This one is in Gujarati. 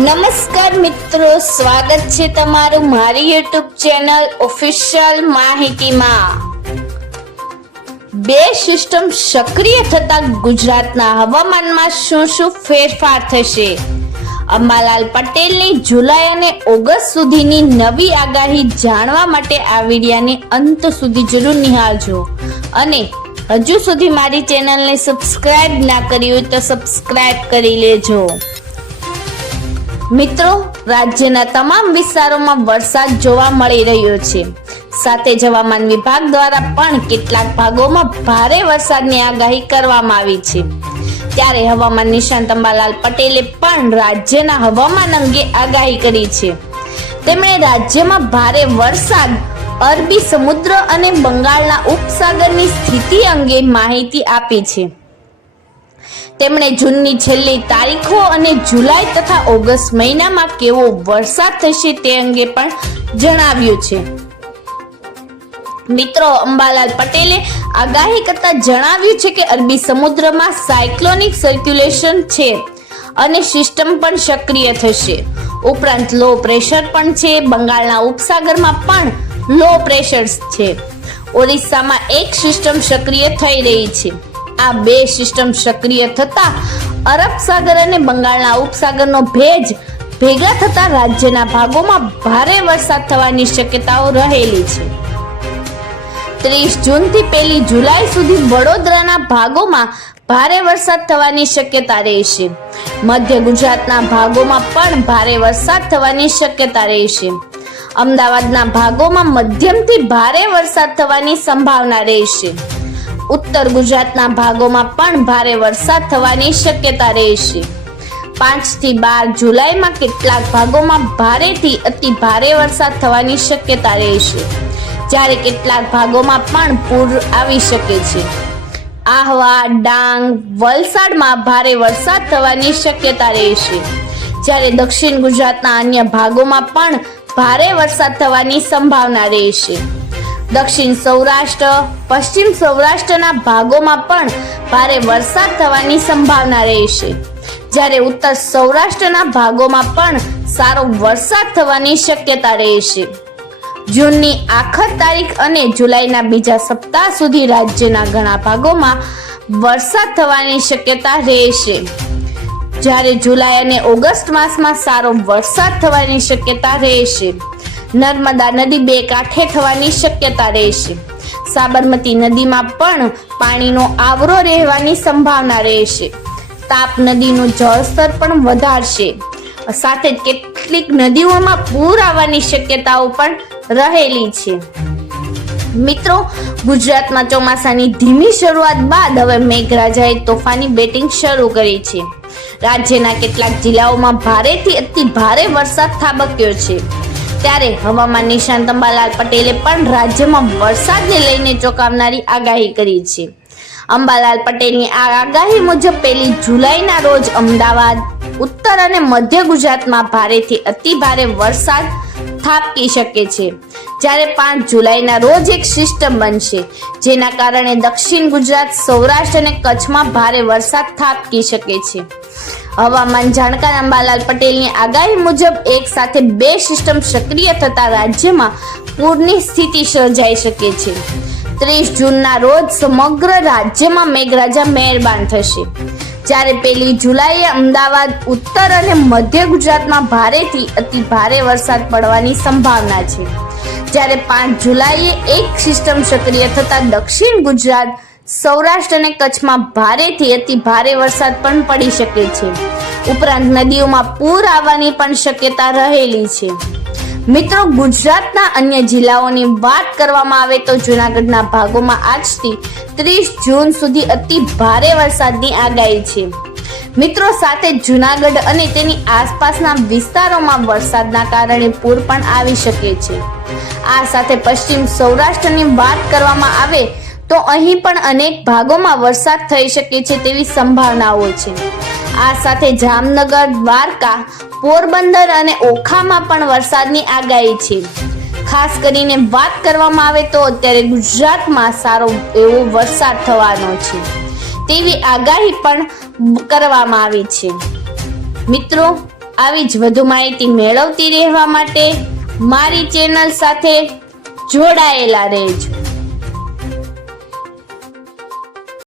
નમસ્કાર મિત્રો, સ્વાગત છે તમારું મારી યુટ્યુબ ચેનલ ઓફિશિયલ માહિતીમાં. બે સિસ્ટમ સક્રિય થતા ગુજરાતના હવામાનમાં શું શું ફેરફાર થશે? અંબાલાલ પટેલની જુલાઈ અને ઓગસ્ટ સુધીની નવી આગાહી જાણવા માટે આ વિડિયાને અંત સુધી જરૂર નિહાળજો. અને હજુ સુધી મારી ચેનલને સબસ્ક્રાઇબ ના કરી હોય તો સબસ્ક્રાઇબ કરી લેજો. મિત્રો, રાજ્યના તમામ વિસ્તારોમાં વરસાદ જોવા મળી રહ્યો છે. સાથે જ હવામાન વિભાગ દ્વારા પણ કેટલાક ભાગોમાં ભારે વરસાદની આગાહી કરવામાં આવી છે. ત્યારે હવામાન નિષ્ણાંત અંબાલાલ પટેલે પણ રાજ્યના હવામાન અંગે આગાહી કરી છે. તેમણે રાજ્યમાં ભારે વરસાદ, અરબી સમુદ્ર અને બંગાળના ઉપસાગરની સ્થિતિ અંગે માહિતી આપી છે. તેમણે જૂનની છેલ્લી તારીખો અને જુલાઈ તથા ઓગસ્ટ મહિનામાં કેવો વરસાદ થશે તે અંગે પણ જણાવ્યું છે. મિત્રો, અંબાલાલ પટેલે આગાહી કરતા જણાવ્યું છે કે અરબી સમુદ્રમાં સાયક્લોનિક સર્ક્યુલેશન છે અને સિસ્ટમ પણ સક્રિય થશે. ઉપરાંત લો પ્રેશર પણ છે. બંગાળના ઉપસાગરમાં પણ લો પ્રેશર છે. ઓરિસ્સામાં એક સિસ્ટમ સક્રિય થઈ રહી છે. આ બે સિસ્ટમ સક્રિય થતા અરબ સાગર અને બંગાળના ઉપસાગરનો ભેજ ભેગા થતા રાજ્યના ભાગોમાં ભારે વરસાદ થવાની શક્યતાઓ રહેલી છે. ત્રીસ જૂનથી પહેલી જુલાઈ સુધી વડોદરાના ભાગોમાં ભારે વરસાદ થવાની શક્યતા રહેશે. મધ્ય ગુજરાતના ભાગોમાં પણ ભારે વરસાદ થવાની શક્યતા રહેશે. અમદાવાદના ભાગોમાં મધ્યમથી ભારે વરસાદ થવાની સંભાવના રહેશે. ઉત્તર ગુજરાતના ભાગોમાં પણ ભારે વરસાદ થવાની શક્યતા રહેશે પાંચથી બાર જુલાઈમાં કેટલાક ભાગોમાં ભારેથી અતિ ભારે વરસાદ થવાની શક્યતા રહેશે જ્યારે કેટલાક ભાગોમાં પણ પૂર આવી શકે છે. આહવા, ડાંગ, વલસાડમાં ભારે વરસાદ થવાની શક્યતા રહેશે જ્યારે દક્ષિણ ગુજરાતના અન્ય ભાગોમાં પણ ભારે વરસાદ થવાની સંભાવના રહેશે દક્ષિણ સૌરાષ્ટ્ર, પશ્ચિમ સૌરાષ્ટ્રના ભાગોમાં પણ ભારે વરસાદ થવાની સંભાવના રહેશે જ્યારે ઉત્તર સૌરાષ્ટ્રના ભાગોમાં પણ સારો વરસાદ થવાની શક્યતા રહેશે જૂનની આખર તારીખ અને જુલાઈના બીજા સપ્તાહ સુધી રાજ્યના ઘણા ભાગોમાં વરસાદ થવાની શક્યતા રહેશે જ્યારે જુલાઈ અને ઓગસ્ટ માસમાં સારો વરસાદ થવાની શક્યતા રહેશે નર્મદા નદી બે કાંઠે થવાની શક્યતા રહેશે. સાબરમતી નદીમાં પણ પાણીનો આવરો રહેવાની સંભાવના રહેશે. તાપ નદીનું જળસ્તર પણ વધારશે. સાથે કેટલીક નદીઓમાં પૂર આવવાની શક્યતાઓ પણ રહેલી છે. મિત્રો, ગુજરાતમાં ચોમાસાની ધીમી શરૂઆત બાદ હવે મેઘરાજાએ તોફાની બેટિંગ શરૂ કરી છે. રાજ્યના કેટલાક જિલ્લાઓમાં ભારેથી અતિ ભારે વરસાદ થાબક્યો છે. ત્યારે હવામાન નિષ્ણાંત અંબાલાલ પટેલે પણ રાજ્યમાં વરસાદને લઈને ચોંકાવનારી આગાહી કરી છે. અંબાલાલ પટેલની આ આગાહી મુજબ પહેલી જુલાઈના રોજ અમદાવાદ, ઉત્તર અને મધ્ય ગુજરાતમાં ભારેથી અતિ ભારે વરસાદ થાપકી શકે છે. જ્યારે પાંચ જુલાઈના રોજ એક સિસ્ટમ બનશે, જેના કારણે દક્ષિણ ગુજરાત, સૌરાષ્ટ્ર અને કચ્છમાં ભારે વરસાદ થાપકી શકે છે. હવામાન જાણકાર અંબાલાલ પટેલની આગાહી મુજબ એક સાથે બે સિસ્ટમ સક્રિય થતા રાજ્યમાં પૂરની સ્થિતિ સર્જાઈ શકે છે. ત્રીસ જૂનના રોજ સમગ્ર રાજ્યમાં મેઘરાજા મહેરબાન થશે. જ્યારે પહેલી જુલાઈએ અમદાવાદ, ઉત્તર અને મધ્ય ગુજરાતમાં ભારેથી અતિ ભારે વરસાદ પડવાની સંભાવના છે. જ્યારે પાંચ જુલાઈએ એક સિસ્ટમ સક્રિય થતા દક્ષિણ ગુજરાત સૌરાષ્ટ્ર અને કચ્છમાં ભારેથી અતિ ભારે વરસાદ પણ પડી શકે છે. ઉપરાંત નદીઓમાં પૂર આવવાની પણ શક્યતા રહેલી છે. મિત્રો, ગુજરાતના અન્ય જિલ્લાઓની વાત કરવામાં આવે તો જૂનાગઢના ભાગોમાં આજથી ત્રીસ જૂન સુધી અતિ ભારે વરસાદની આગાહી છે. મિત્રો, સાથે જૂનાગઢ અને તેની આસપાસના વિસ્તારોમાં વરસાદના કારણે પૂર પણ આવી શકે છે. આ સાથે પશ્ચિમ સૌરાષ્ટ્રની વાત કરવામાં આવે તો અહીં પણ અનેક ભાગોમાં વરસાદ થઈ શકે છે તેવી સંભાવનાઓ છે. આ સાથે જામનગર, દ્વારકા, પોરબંદર અને ઓખામાં પણ વરસાદની આગાહી છે. ખાસ કરીને વાત કરવામાં આવે તો અત્યારે ગુજરાતમાં સારો એવો વરસાદ થવાનો છે. તેવી આગાહી પણ કરવામાં આવી છે. મિત્રો, આવી જ વધુ માહિતી મેળવતી રહેવા માટે મારી ચેનલ સાથે જોડાયેલા રહેજો.